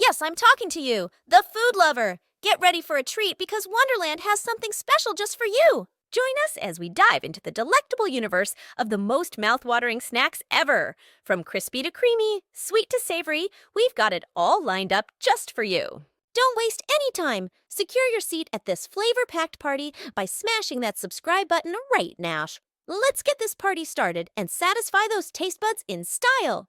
Yes, I'm talking to you, the food lover. Get ready for a treat because Wonderland has something special just for you. Join us as we dive into the delectable universe of the most mouth-watering snacks ever. From crispy to creamy, sweet to savory, we've got it all lined up just for you. Don't waste any time. Secure your seat at this flavor-packed party by smashing that subscribe button right now. Let's get this party started and satisfy those taste buds in style.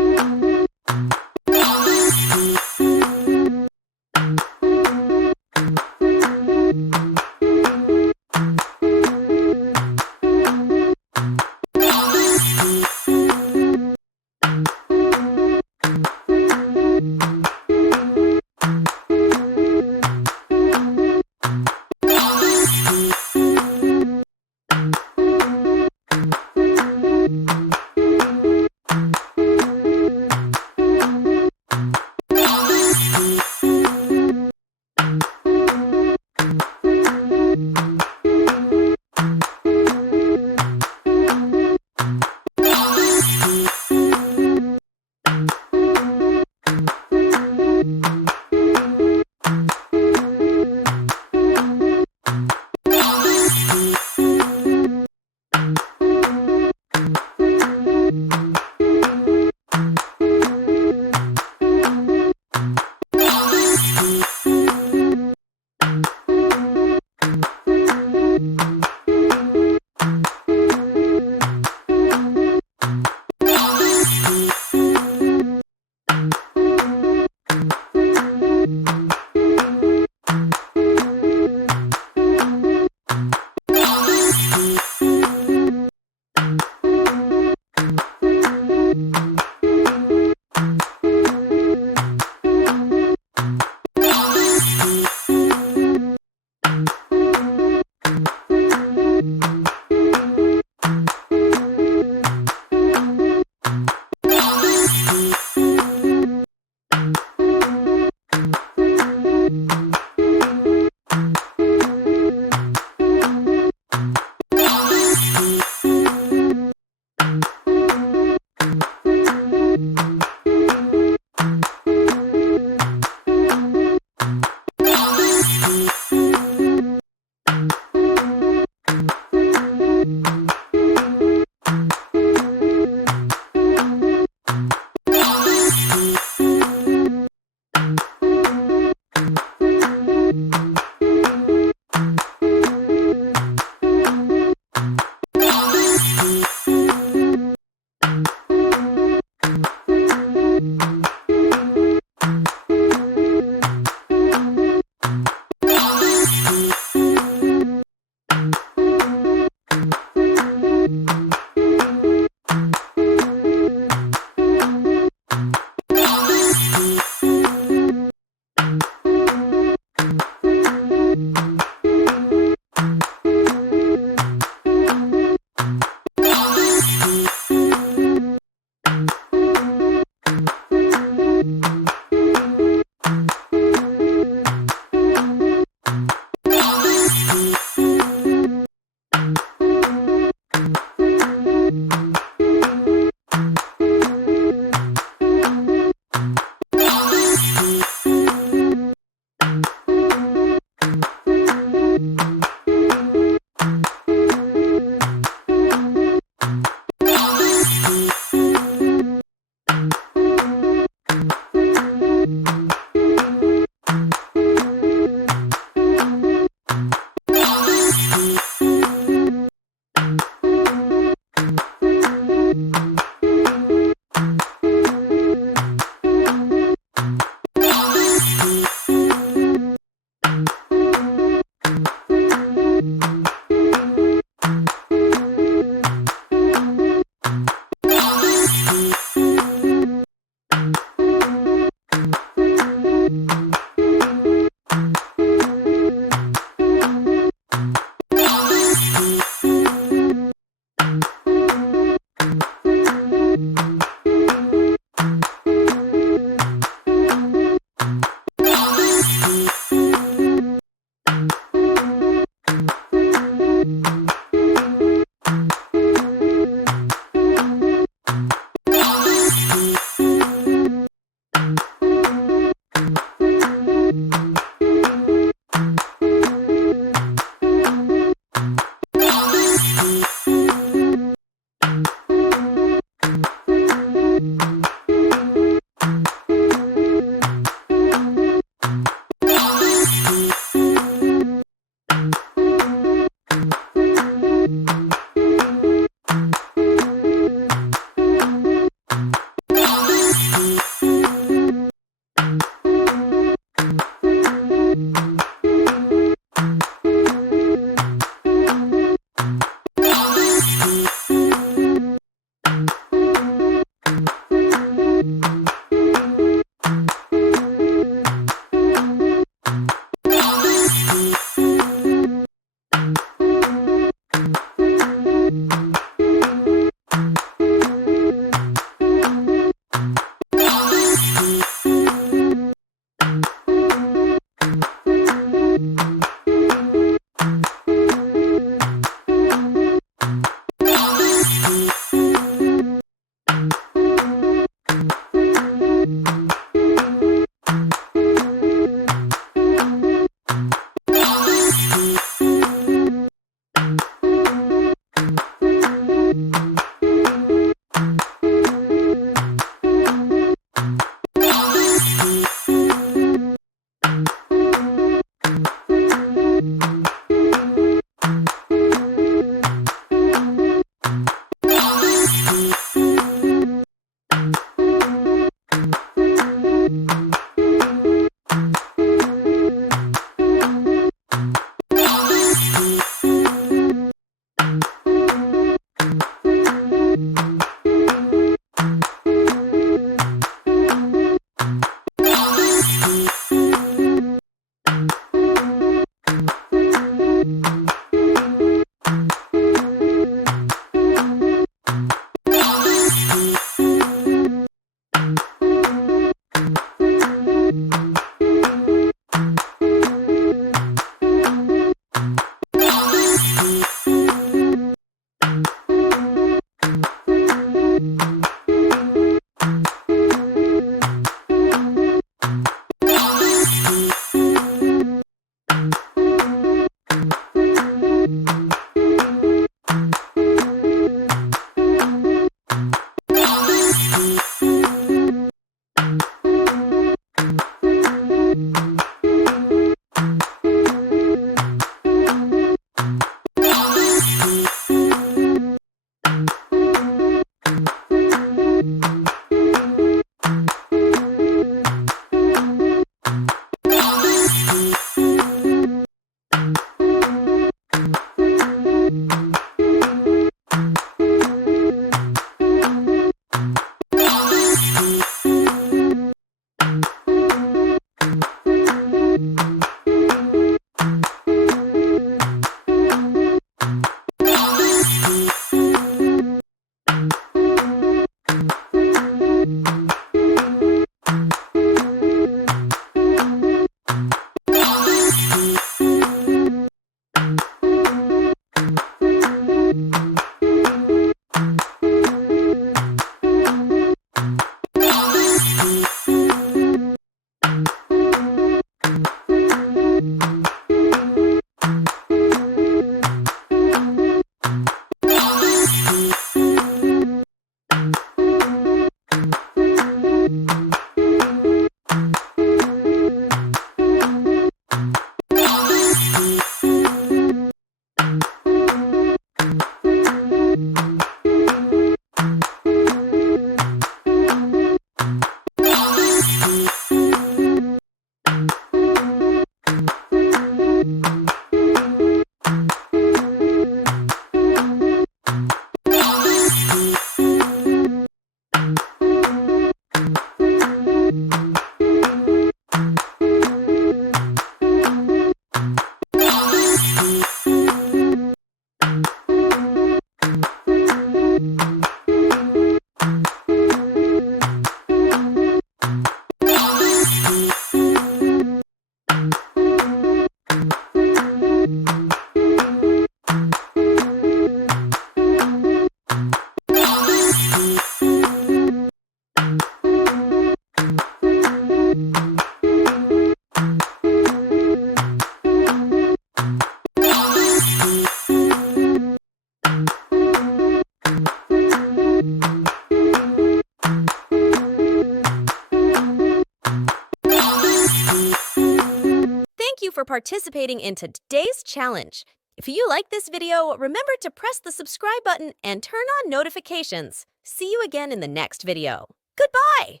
Thank you for participating in today's challenge. If you like this video, remember to press the subscribe button and turn on notifications. See you again in the next video. Goodbye!